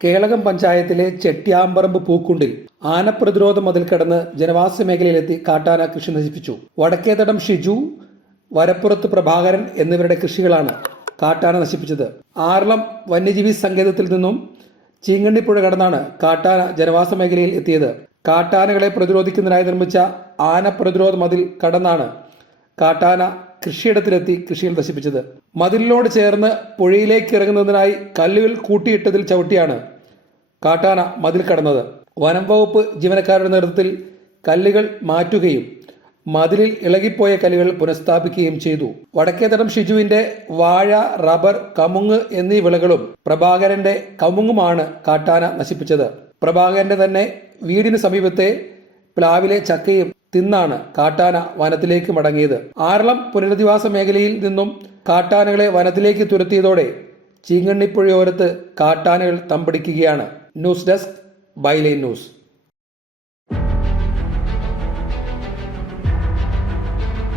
കേളകം പഞ്ചായത്തിലെ ചെട്ടിയാമ്പറമ്പ് പൂക്കുണ്ടിൽ ആനപ്രതിരോധ മതിൽ കടന്ന് ജനവാസ മേഖലയിലെത്തി കാട്ടാന കൃഷി നശിപ്പിച്ചു. വടക്കേതടം ഷിജു വരപ്പുറത്ത് പ്രഭാകരൻ എന്നിവരുടെ കൃഷികളാണ് കാട്ടാന നശിപ്പിച്ചത്. ആറളം വന്യജീവി സങ്കേതത്തിൽ നിന്നും ചീങ്കണ്ണിപ്പുഴ കടന്നാണ് കാട്ടാന ജനവാസ മേഖലയിൽ എത്തിയത്. കാട്ടാനകളെ പ്രതിരോധിക്കുന്നതിനായി നിർമ്മിച്ച ആന പ്രതിരോധ മതിൽ കടന്നാണ് കാട്ടാന കൃഷിയിടത്തിലെത്തി കൃഷിയിൽ നശിപ്പിച്ചത്. മതിലിനോട് ചേർന്ന് പുഴയിലേക്ക് ഇറങ്ങുന്നതിനായി കല്ലുകൾ കൂട്ടിയിട്ടതിൽ ചവിട്ടിയാണ് കാട്ടാന മതിൽ കടന്നത്. വനം വകുപ്പ് ജീവനക്കാരുടെ നേതൃത്വത്തിൽ കല്ലുകൾ മാറ്റുകയും മതിലിൽ ഇളകിപ്പോയ കല്ലുകൾ പുനഃസ്ഥാപിക്കുകയും ചെയ്തു. വടക്കേതടം ഷിജുവിന്റെ വാഴ റബ്ബർ കമുങ്ങ് എന്നീ വിളകളും പ്രഭാകരന്റെ കമുങ്ങുമാണ് കാട്ടാന നശിപ്പിച്ചത്. പ്രഭാകരന്റെ തന്നെ വീടിന് സമീപത്തെ പ്ലാവിലെ ചക്കയും തിന്നാണ് കാട്ടാന വനത്തിലേക്ക് മടങ്ങിയത്. ആറളം പുനരധിവാസ മേഖലയിൽ നിന്നും കാട്ടാനകളെ വനത്തിലേക്ക് തുരത്തിയതോടെ ചീങ്കണ്ണിപ്പുഴയോരത്ത് കാട്ടാനകൾ തമ്പടിക്കുകയാണ്. News desk byline news.